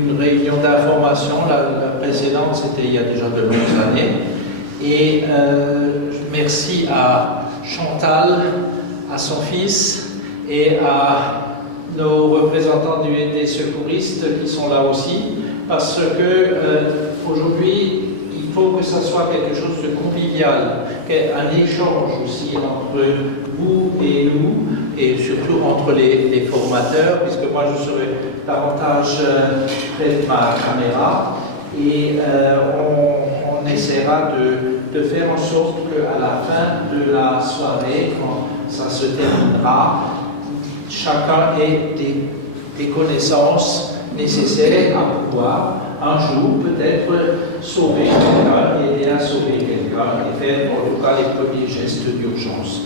une réunion d'information. La précédente, c'était il y a déjà de longues années. Et merci à Chantal, à son fils et à nos représentants des secouristes qui sont là aussi, parce que aujourd'hui, il faut que ça soit quelque chose de convivial, un échange aussi entre vous et nous, et surtout entre les formateurs, puisque moi je serai davantage près de ma caméra, et on essaiera de faire en sorte qu'à la fin de la soirée, quand ça se terminera, chacun ait des connaissances nécessaires à pouvoir un jour peut-être sauver quelqu'un, aider à sauver quelqu'un et faire en tout cas les premiers gestes d'urgence.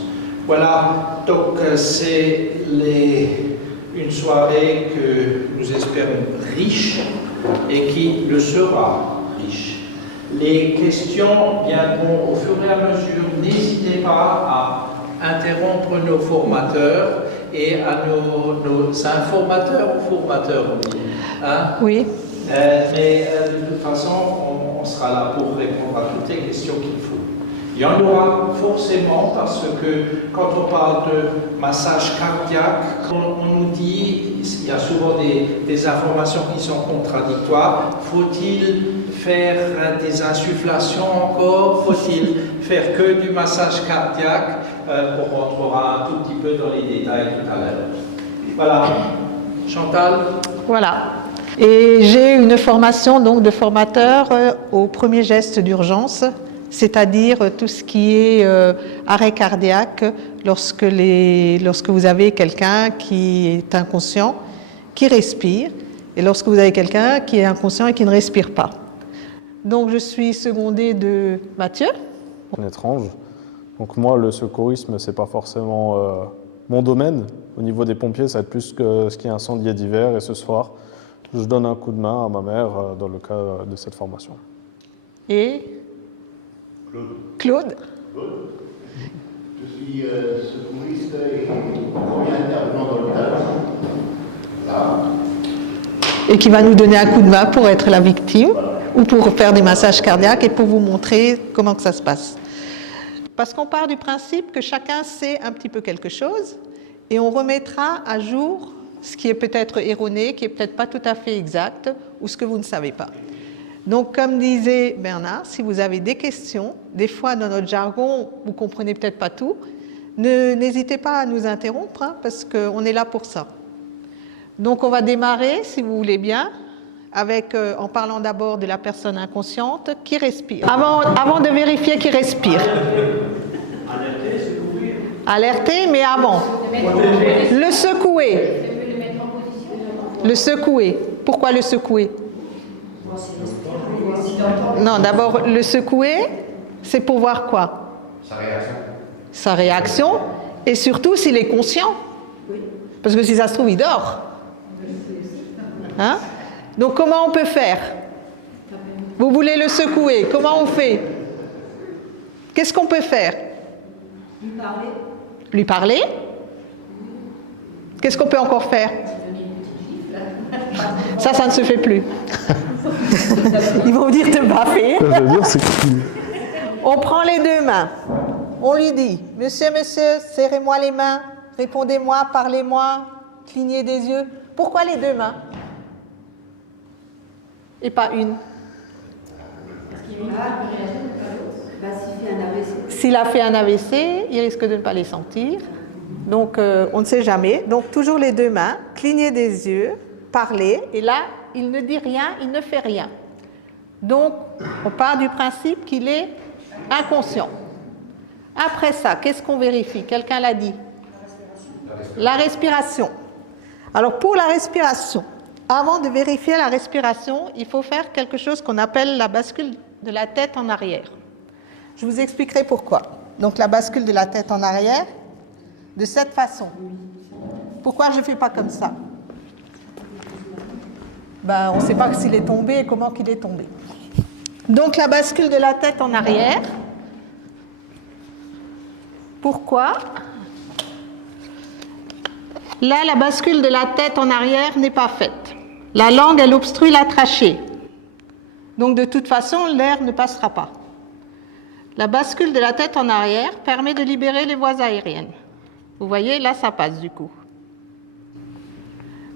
Voilà, donc c'est une soirée que nous espérons riche et qui le sera riche. Les questions viendront au fur et à mesure. N'hésitez pas à interrompre nos formateurs et à nos informateurs ou formateurs. Hein? Oui. Mais de toute façon, on sera là pour répondre à toutes les questions qu'il faut. Il y en aura forcément parce que quand on parle de massage cardiaque, on nous dit, il y a souvent des informations qui sont contradictoires. Faut-il faire des insufflations encore? Faut-il faire que du massage cardiaque? On rentrera un tout petit peu dans les détails tout à l'heure. Voilà. Chantal? Voilà. Et j'ai une formation donc de formateur au premier geste d'urgence, c'est-à-dire tout ce qui est arrêt cardiaque lorsque vous avez quelqu'un qui est inconscient, qui respire, et lorsque vous avez quelqu'un qui est inconscient et qui ne respire pas. Donc je suis secondée de Mathieu. Étrange. Donc moi, le secourisme, c'est pas forcément mon domaine. Au niveau des pompiers, ça va être plus que ce qui est incendié d'hiver. Et ce soir, je donne un coup de main à ma mère dans le cadre de cette formation. Et Claude. Je suis secouriste et premier intervenant dans le cadre. Voilà. Et qui va nous donner un coup de main pour être la victime ou pour faire des massages cardiaques et pour vous montrer comment que ça se passe. Parce qu'on part du principe que chacun sait un petit peu quelque chose et on remettra à jour ce qui est peut-être erroné, qui est peut-être pas tout à fait exact ou ce que vous ne savez pas. Donc, comme disait Bernard, si vous avez des questions, des fois dans notre jargon, vous ne comprenez peut-être pas tout, n'hésitez pas à nous interrompre hein, parce qu'on est là pour ça. Donc, on va démarrer, si vous voulez bien, en parlant d'abord de la personne inconsciente qui respire. Avant de vérifier qu'il respire. Alerter, mais avant. Le secouer. Le secouer. Pourquoi le secouer? Non, d'abord, le secouer, c'est pour voir quoi? Sa réaction. Sa réaction, et surtout s'il est conscient. Parce que si ça se trouve, il dort. Hein? Donc, comment on peut faire? Vous voulez le secouer, comment on fait? Qu'est-ce qu'on peut faire? Lui parler. Lui parler? Qu'est-ce qu'on peut encore faire? Ça ne se fait plus. Ils vont vous dire de baffer. Je veux dire, c'est cool. On prend les deux mains. On lui dit, monsieur, serrez-moi les mains, répondez-moi, parlez-moi, clignez des yeux. Pourquoi les deux mains? Et pas une? S'il a fait un AVC, il risque de ne pas les sentir. Donc, on ne sait jamais. Donc, toujours les deux mains, cligner des yeux, parler. Et là, il ne dit rien, il ne fait rien. Donc, on part du principe qu'il est inconscient. Après ça, qu'est-ce qu'on vérifie? Quelqu'un l'a dit. La respiration. Alors, pour la respiration, avant de vérifier la respiration, il faut faire quelque chose qu'on appelle la bascule de la tête en arrière. Je vous expliquerai pourquoi. Donc, la bascule de la tête en arrière, de cette façon. Pourquoi je ne fais pas comme ça? On ne sait pas s'il est tombé et comment qu'il est tombé. Donc, la bascule de la tête en arrière. Pourquoi? Là, la bascule de la tête en arrière n'est pas faite. La langue, elle obstrue la trachée. Donc de toute façon, l'air ne passera pas. La bascule de la tête en arrière permet de libérer les voies aériennes. Vous voyez, là, ça passe du coup.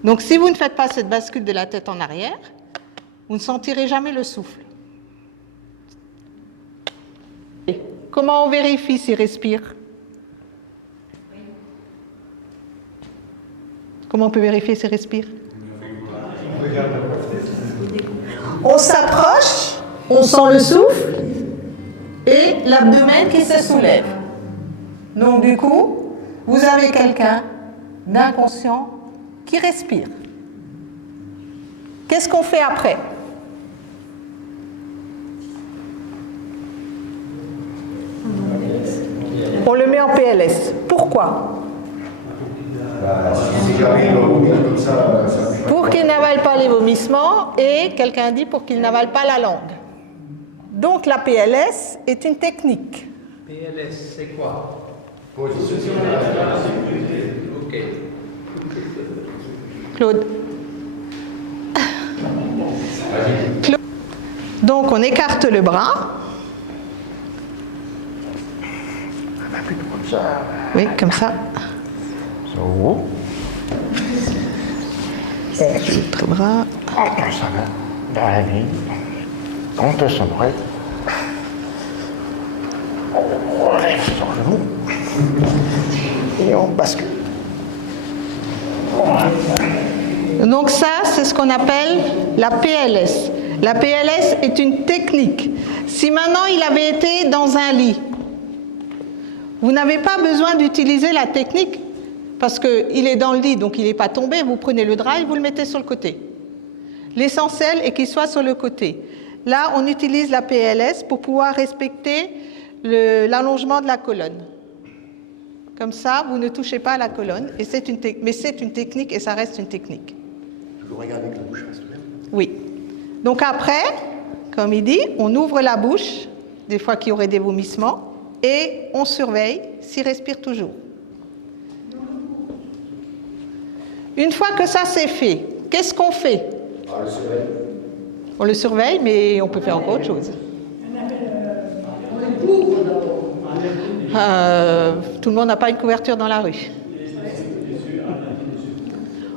Donc si vous ne faites pas cette bascule de la tête en arrière, vous ne sentirez jamais le souffle. Comment on vérifie s'il respire? Comment on peut vérifier s'il respire? On s'approche, on sent le souffle et l'abdomen qui se soulève. Donc du coup, vous avez quelqu'un d'inconscient qui respire. Qu'est-ce qu'on fait après? On le met en PLS. Pourquoi? Pour qu'il n'avale pas les vomissements et quelqu'un dit pour qu'il n'avale pas la langue. Donc la PLS est une technique. PLS, c'est quoi? Ok. Claude. Donc on écarte le bras. Oui, comme ça. L'autre bras. Dans la nuit, on te sonnerait. On lève son genou et on bascule. Donc ça, c'est ce qu'on appelle la PLS. La PLS est une technique. Si maintenant il avait été dans un lit, vous n'avez pas besoin d'utiliser la technique parce qu'il est dans le lit, donc il n'est pas tombé. Vous prenez le drap et vous le mettez sur le côté. L'essentiel est qu'il soit sur le côté. Là, on utilise la PLS pour pouvoir respecter l'allongement de la colonne. Comme ça, vous ne touchez pas à la colonne. Et mais c'est une technique et ça reste une technique. Je regarde avec la bouche reste même. Oui. Donc après, comme il dit, on ouvre la bouche, des fois qu'il y aurait des vomissements, et on surveille s'il respire toujours. Une fois que ça c'est fait, qu'est-ce qu'on fait? On le surveille, mais on peut faire encore autre chose. Tout le monde n'a pas une couverture dans la rue.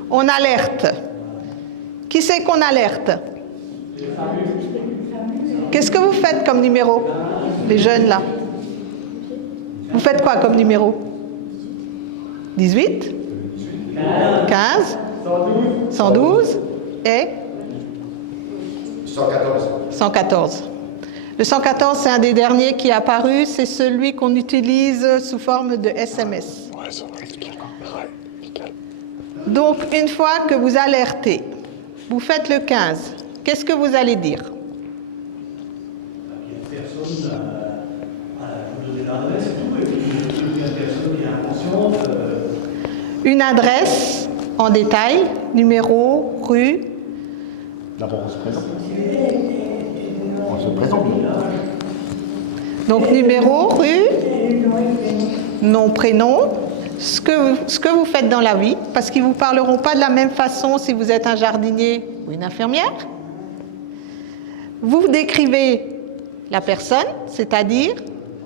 On alerte. Qui c'est qu'on alerte? Qu'est-ce que vous faites comme numéro? Les jeunes là. Vous faites quoi comme numéro? 18? 15? 112? Et 114. 114. Le 114, c'est un des derniers qui est apparu, c'est celui qu'on utilise sous forme de SMS. Donc, une fois que vous alertez, vous faites le 15, qu'est-ce que vous allez dire? Une adresse en détail, numéro, rue. D'abord, on se présente. On se présente. Donc, numéro, rue, nom, prénom, ce que vous faites dans la vie, parce qu'ils ne vous parleront pas de la même façon si vous êtes un jardinier ou une infirmière. Vous décrivez la personne, c'est-à-dire,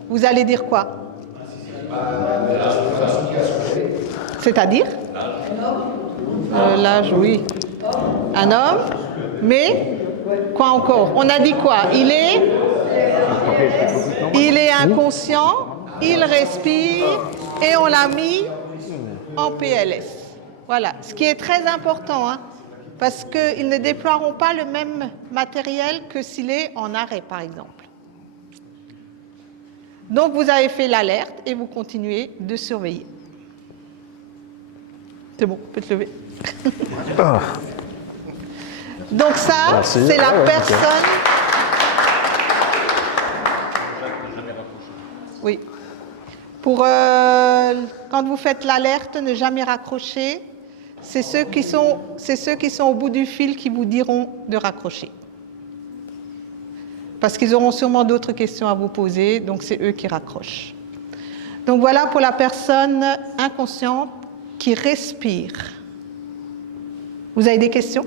vous allez dire quoi? C'est-à-dire? L'âge, oui. Un homme, mais quoi encore? On a dit quoi? Il est inconscient, il respire et on l'a mis en PLS. Voilà, ce qui est très important, hein, parce qu'ils ne déploieront pas le même matériel que s'il est en arrêt, par exemple. Donc, vous avez fait l'alerte et vous continuez de surveiller. C'est bon, on peut te lever. Donc ça, c'est la personne... Oui. Pour quand vous faites l'alerte, ne jamais raccrocher. C'est ceux qui sont au bout du fil qui vous diront de raccrocher. Parce qu'ils auront sûrement d'autres questions à vous poser, donc c'est eux qui raccrochent. Donc voilà pour la personne inconsciente qui respire. Vous avez des questions ?